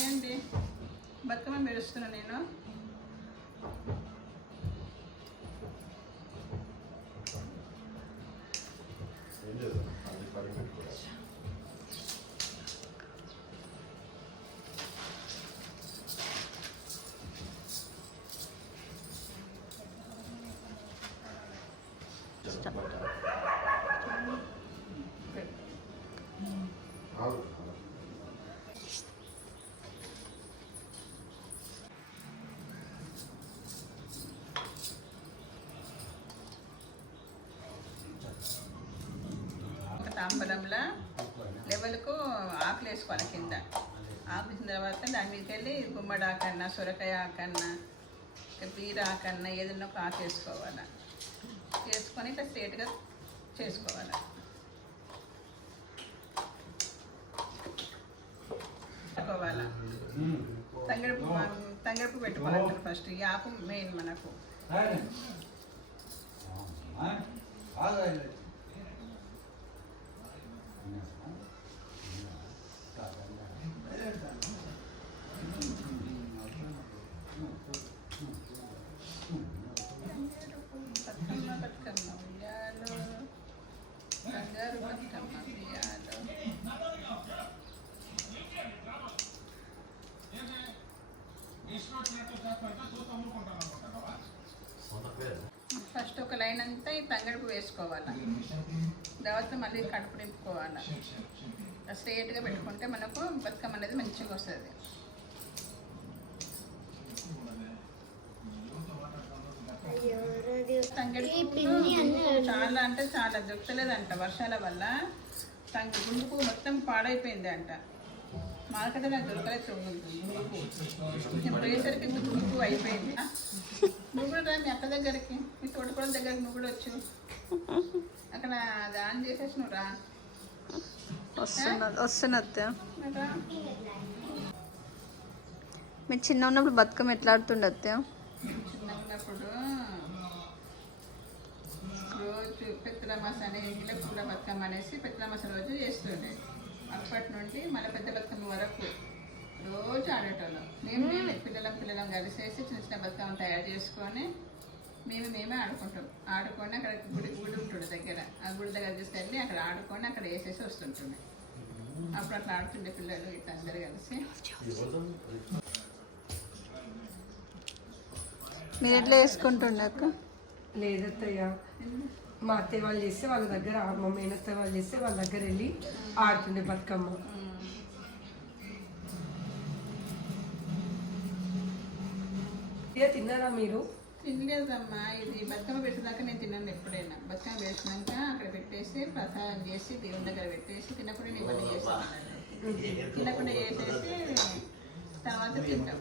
Hi అండి, బతుకమ్మ మెరుస్తున్నా నేను. తాంబలంలో లెవెల్కు ఆకులు వేసుకోవాలి. కింద ఆకులు వేసిన తర్వాత దాని మీదకి వెళ్ళి గుమ్మడి ఆకన్నా, సొరకాయ ఆకన్నా, బీర ఆకన్నా ఏదైనా ఒక ఆకు వేసుకోవాలి. వేసుకొని ఇట్లా స్ట్రేట్గా చేసుకోవాలి. పెట్టుకోవాలి. తంగడుపు పెట్టుకోవాలి. ఫస్ట్ ఈ ఆకు మెయిన్ మనకు. ఫస్ట్ ఒక లైన్ అంతా ఈ తంగడుపు వేసుకోవాలి. తర్వాత మళ్ళీ కడుపు నింపుకోవాలి. స్ట్రేట్గా పెట్టుకుంటే మనకు బతుకమ్మ అనేది మంచిగా వస్తుంది. తంగడుపు చాలా అంటే చాలా దొరకలేదంట వర్షాల వల్ల. గుండుపు మొత్తం పాడైపోయింది అంట. మార్కెట్ నాకు దొరకలేదు గుండుపు. ఇప్పుడు వేసరికి గుండుపు అయిపోయింది. నువ్వు కూడా రా మీ అక్క దగ్గరికి, మీ తోటకోళ్ళ దగ్గరికి నువ్వు కూడా వచ్చు. అక్కడ అది ఆన్ చేసేసి నువ్వు రా. వస్తున్నత్త మీరు చిన్న ఉన్నప్పుడు బతుకమ్మ ఎట్లా ఆడుతుండత్త? చిన్న ఉన్నప్పుడు రోజు పెద్దలమాస అనే ఇంట్లో పూల బతుకమ్మ అనేసి పెద్దలమాస రోజు చేస్తుండే. అప్పటి నుండి మళ్ళీ పెద్ద బతుకమ్మ వరకు రోజు ఆడేటోళ్ళం. మేము పిల్లలం కలిసేసి చిన్న చిన్న బతుకమ్మ తయారు చేసుకొని మేమే ఆడుకొని అక్కడ గుడి ఉంటుంది దగ్గర. ఆ గుడి దగ్గర తీసుకెళ్ళి అక్కడ ఆడుకొని అక్కడ వేసేసి వస్తుంటుండే. అప్పుడు అట్లా ఆడుతుండే పిల్లలు ఇట్లా అందరు కలిసి. మీరు ఎట్లా వేసుకుంటుండే అక్క? లేదత్తయ్య, మా అత్తయ్య వాళ్ళు చేస్తే వాళ్ళ దగ్గర, మా మేనత్తయ్య వాళ్ళు చేస్తే వాళ్ళ దగ్గర వెళ్ళి ఆడుతుండే బతుకమ్మ. తిన్నారా మీరు? తినలేదమ్మా. ఇది బతుకమ్మ పెట్టేదాకా నేను తిన్నాను ఎప్పుడైనా. బతుకమ్మ పెట్టినాక అక్కడ పెట్టేసి ప్రసాదం చేసి దేవుని దగ్గర పెట్టేసి తినకుండా నేను ఇవన్నీ చేస్తాను. తినకుండా చేసేసి తర్వాత తింటాం.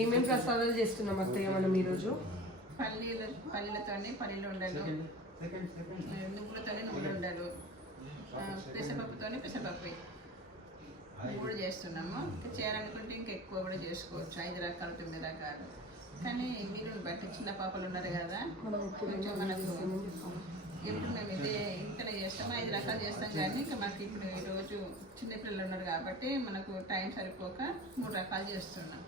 ఏమేమి ప్రసాదాలు చేస్తున్నాం అత్తయ్య మనం ఈరోజు? పల్లీలతోని పల్లీలు ఉండలు, నువ్వులతోని నువ్వులు ఉండలు, పెసరపప్పుతోని పెసరపప్పు 3 చేస్తున్నాము. చేయాలనుకుంటే ఇంకా ఎక్కువ కూడా చేసుకోవచ్చు. 5 రకాలు 9 రకాలు. కానీ మీరు బట్టి చిన్న పాపలు ఉన్నారు కదా, కొంచెం మనకు ఇప్పుడు మేము ఇదే ఇంట్లో చేస్తాము. 5 రకాలు చేస్తాం. కానీ ఇంకా మాకు ఇప్పుడు ఈరోజు చిన్నపిల్లలు ఉన్నారు కాబట్టి మనకు టైం సరిపోక 3 రకాలు చేస్తున్నాం.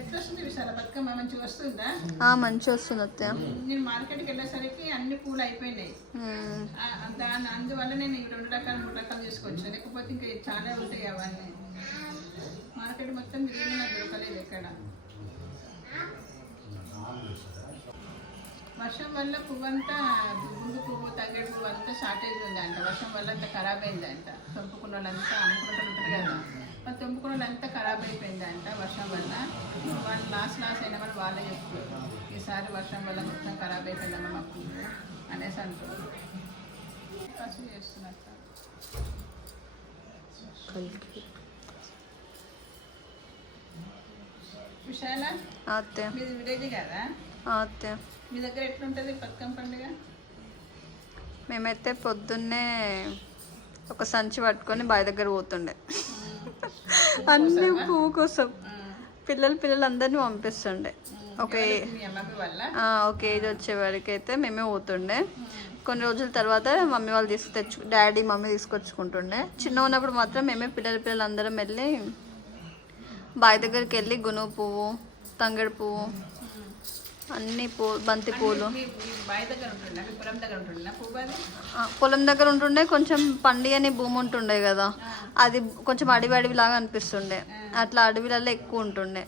ఎట్లా వస్తుంది విశాల బతుకమ్మ? మంచిగా వస్తుందా? మంచిగా వస్తుంది అత్తయ్య. నేను మార్కెట్కి వెళ్ళేసరికి అన్ని పూలు అయిపోయినాయి. అందువల్ల నేను 2 రకాలు 3 రకాలు చేసుకోవచ్చు. లేకపోతే ఇంకా చాలా ఉంటాయి అవన్నీ. మార్కెట్ మొత్తం తిరిగి నాకు దొరకలేదు ఎక్కడ. వర్షం వల్ల పువ్వు అంతా, గుండు పువ్వు, తంగడి పువ్వు అంతా షార్టేజ్ ఉందంట. వర్షం వల్ల అంతా ఖరాబ్ అయిందంట. తెంపుకున్న వాళ్ళంతా అమ్ముకుంటూ ఉంటారు కదా, మరి తెంపుకున్న వాళ్ళంతా ఖరాబ్ అయిపోయిందంట వర్షం వల్ల. వాళ్ళు లాస్ అయినా కూడా వాళ్ళే చెప్తారు, ఈసారి వర్షం వల్ల మొత్తం ఖరాబ్ అయిపోయిందమ్మా మా పువ్వు అనేసి అంటారు. పసుపు చేస్తున్నారు. విశాల మీది విలేజ్ కదా? మీ దగ్గర ఎట్లుంటుంది బతుకమ్మ పండుగ? మేమైతే పొద్దున్నే ఒక సంచి పట్టుకొని బావి దగ్గర పోతుండే. అన్ని పువ్వు కోసం పిల్లలు అందరినీ పంపిస్తుండే. ఒక ఏజ్ వచ్చే వరకు అయితే మేమే పోతుండే. కొన్ని రోజుల తర్వాత మమ్మీ వాళ్ళు డాడీ మమ్మీ తీసుకొచ్చుకుంటుండే. చిన్న ఉన్నప్పుడు మాత్రం మేమే పిల్లలు అందరం వెళ్ళి బావి దగ్గరికి వెళ్ళి గునుగు పువ్వు, తంగడి పువ్వు, అన్ని బంతి పూలు బావి దగ్గర ఉంటుండే, పొలం దగ్గర ఉంటుండే పువ్వు అది. పొలం దగ్గర ఉంటుండే. కొంచెం పండి అని భూమి ఉంటుండే కదా, అది కొంచెం అడవిలాగా అనిపిస్తుండే. అట్లా అడవిలలో ఎక్కువ ఉంటుండే.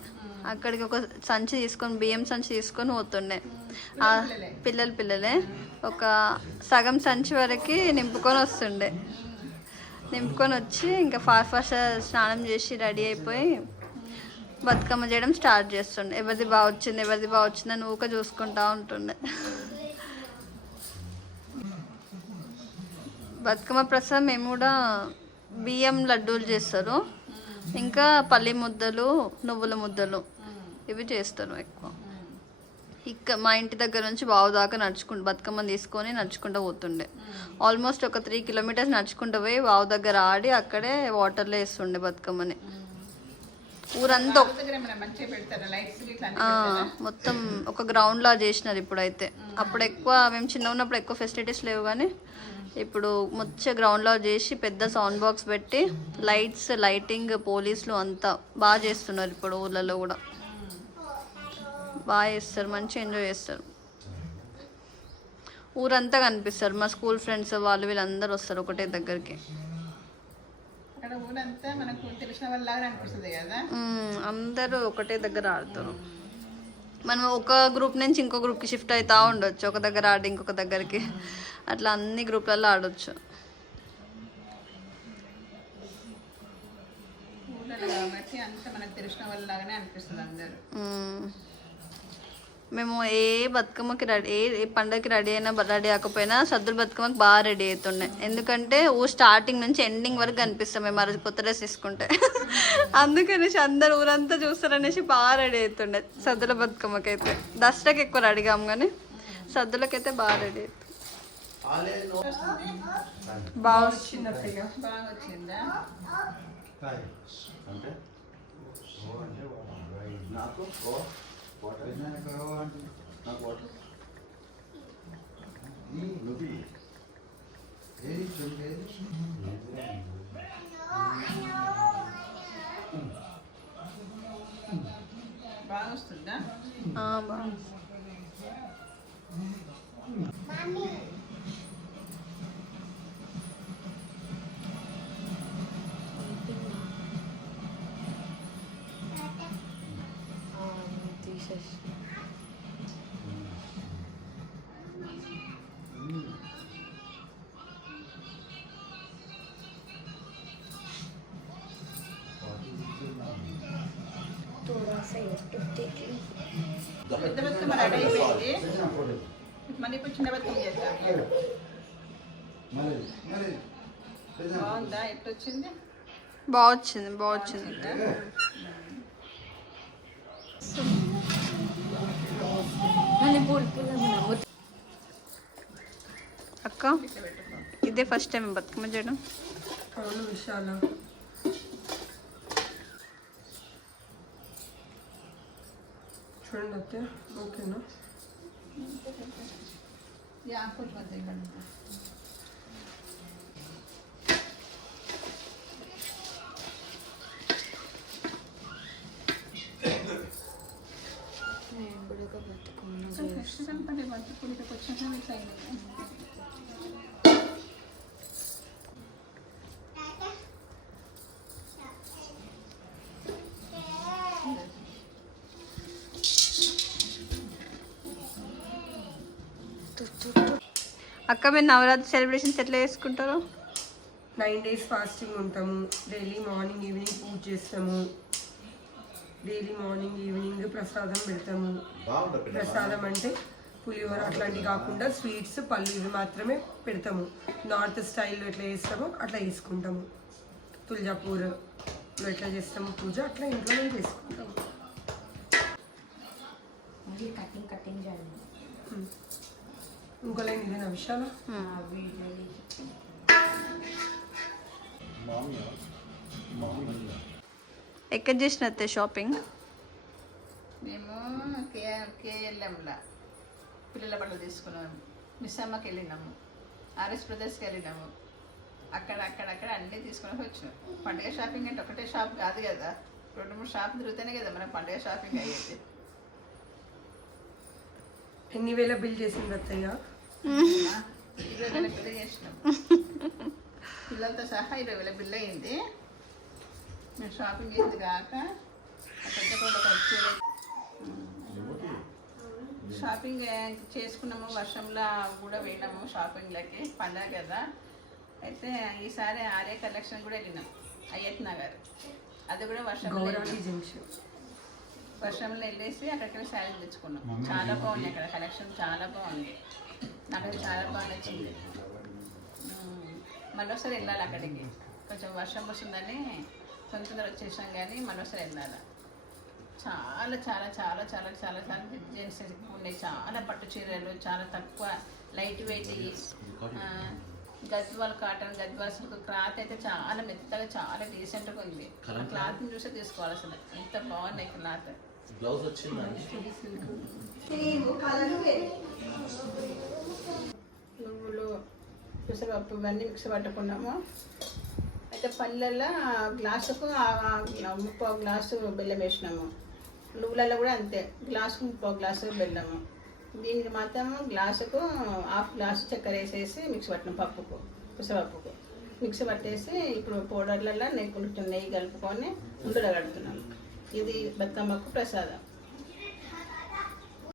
అక్కడికి ఒక సంచి తీసుకొని, బియ్యం సంచి తీసుకొని పోతుండే. పిల్లలే ఒక సగం సంచి వరకు నింపుకొని వస్తుండే. నింపుకొని వచ్చి ఇంకా ఫాస్ట్ స్నానం చేసి రెడీ అయిపోయి బతుకమ్మ చేయడం స్టార్ట్ చేస్తుండే. ఎవరిది బాగా వచ్చింది అని ఊక చూసుకుంటా ఉంటుండే. బతుకమ్మ ప్రసాదం మేము కూడా బియ్యం లడ్డూలు చేస్తారు, ఇంకా పల్లి ముద్దలు, నువ్వుల ముద్దలు ఇవి చేస్తారు ఎక్కువ. మా ఇంటి దగ్గర నుంచి బావు దాకా బతుకమ్మని తీసుకొని నడుచుకుంటూ పోతుండే. ఆల్మోస్ట్ ఒక 3 కిలోమీటర్స్ నడుచుకుంటూ పోయి బావు దగ్గర ఆడి అక్కడే వాటర్లో వేస్తుండే బతుకమ్మని. ఊరంతా మొత్తం ఒక గ్రౌండ్ లా చేసినారు ఇప్పుడైతే. అప్పుడు ఎక్కువ మేము చిన్న ఉన్నప్పుడు ఎక్కువ ఫెసిలిటీస్ లేవు, కానీ ఇప్పుడు మొత్తం గ్రౌండ్ లా చేసి పెద్ద సౌండ్ బాక్స్ పెట్టి లైటింగ్, పోలీసులు అంతా బాగా చేస్తున్నారు. ఇప్పుడు ఊళ్ళలో కూడా బాగా చేస్తారు, మంచిగా ఎంజాయ్ చేస్తారు. ఊరంతా కనిపిస్తారు. మా స్కూల్ ఫ్రెండ్స్ వాళ్ళు వీళ్ళందరూ వస్తారు ఒకటే దగ్గరికి. అందరూ ఒకటే దగ్గర ఆడతారు. మనం ఒక గ్రూప్ నుంచి ఇంకో గ్రూప్కి షిఫ్ట్ అవుతా ఉండొచ్చు, ఒక దగ్గర ఆడి ఇంకొక దగ్గరికి. అట్లా అన్ని గ్రూప్లలో ఆడొచ్చు. మేము ఏ బతుకమ్మకి ఏ పండగకి రెడీ కాకపోయినా సద్దుల బతుకమ్మకి బాగా రెడీ అవుతుండే. ఎందుకంటే స్టార్టింగ్ నుంచి ఎండింగ్ వరకు కనిపిస్తాం మేము ఆ రోజు కొత్త డ్రెస్ తీసుకుంటే. అందుకనేసి అందరు ఊరంతా చూస్తారనేసి బాగా రెడీ అవుతుండే సద్దుల బతుకమ్మకి అయితే. దసరాకి ఎక్కువ రెడీ కాము, కానీ సద్దులకైతే బాగా రెడీ అవుతుంది. బాగా వచ్చిందా? బాగా వస్తుందా? పెద్ద బతుకమ్మ రెడీ అయిపోయింది. మళ్ళీ ఇప్పుడు చిన్న బతుకమ్మ చేద్దాం. బాగుందా? ఎట్లా వచ్చింది? బాగా వచ్చింది. అక్క, ఇదే ఫస్ట్ టైం బతుకమ్మ చేయడం? అవును విశాల. చూడండి అత్తే, ఓకేనా? అక్క, మీరు నవరాత్రి సెలబ్రేషన్స్ ఎట్లా చేసుకుంటారు? 9 days ఫాస్టింగ్ ఉంటాము. డైలీ మార్నింగ్ ఈవినింగ్ పూజ చేస్తాము. డైలీ మార్నింగ్ ఈవినింగ్ ప్రసాదం పెడతాము. ప్రసాదం అంటే పులిహోర అట్లాంటివి కాకుండా స్వీట్స్, పళ్ళు ఇవి మాత్రమే పెడతాము. నార్త్ స్టైల్లో ఎట్లా చేస్తామో అట్లా చేసుకుంటాము. తులజాపూర్లో ఎట్లా చేస్తాము పూజ, అట్లా ఇంట్లోనే చేసుకుంటాము. ఇంకో లైన్ ఇదేనా విశాల? ఎక్కడ చేసినట్టే షాపింగ్? మేము కేఎల్ఎంలా పిల్లల బట్టలు తీసుకున్నాము. మిస్ అమ్మకి వెళ్ళినాము. ఆర్ఎస్ బ్రదర్స్కి వెళ్ళినాము. అక్కడ అన్నీ తీసుకొని వచ్చినాం. పండుగ షాపింగ్ అంటే ఒకటే షాప్ కాదు కదా, 2-3 షాప్ తిరుగుతూనే కదా మనం పండుగ షాపింగ్ అయ్యేది. ఎన్ని వేల బిల్ చేసింది అత్తయ్య? 20,000 బిల్లు చేసినాం. పిల్లలతో సహా 20,000 బిల్లు అయింది. మేము షాపింగ్ చేసింది కాక పెద్ద కూడా వచ్చేది. షాపింగ్ చేసుకున్నాము, వర్షంలో కూడా వెళ్ళినాము షాపింగ్లకి, పండగ కదా. అయితే ఈసారి ఆర్య కలెక్షన్ కూడా వెళ్ళినాం, అయ్యత్ నగర్. అది కూడా వర్షంలో వెళ్ళేసి అక్కడికి శారీ తెచ్చుకున్నాం. చాలా బాగుంది అక్కడ కలెక్షన్, చాలా బాగుంది. నాకు అది చాలా బాగా నచ్చింది. మళ్ళొకసారి వెళ్ళాలి అక్కడికి. కొంచెం వర్షం వస్తుందని తొందరగా వచ్చేసాం, కానీ మళ్ళొకసారి వెళ్ళాలి. చాలా చాలా చాలా చాలా చాలా చాలా డిజైన్స్ ఉన్నాయి. చాలా పట్టు చీరలు, చాలా తక్కువ, light weight, Gadwal cotton, Gadwal silk cloth అయితే చాలా మెత్తగా, చాలా డీసెంట్గా ఉంది. ఆ క్లాత్ని చూసే తీసుకోవాలి, అసలు ఎంత బాగున్నాయి క్లాత్. నువ్వులు, పెసరపప్పు ఇవన్నీ మిక్స్ పట్టుకున్నాము. అయితే పళ్ళల్లో గ్లాసుకు 3/4 గ్లాసు బెల్లం వేసినాము. నువ్వులలో కూడా అంతే, గ్లాసుకు 3/4 గ్లాసు బెల్లము. దీనికి మాత్రం గ్లాసుకు 1/2 గ్లాసు చక్కెర వేసేసి మిక్స్ పట్టినాం. పప్పుకు, పెసరపప్పుకు మిక్స్ పట్టేసి ఇప్పుడు పౌడర్లలో నెయ్యి కలుపుకొని ఉండలు కడుతున్నాం. ఇది బతుకమ్మకు ప్రసాదం.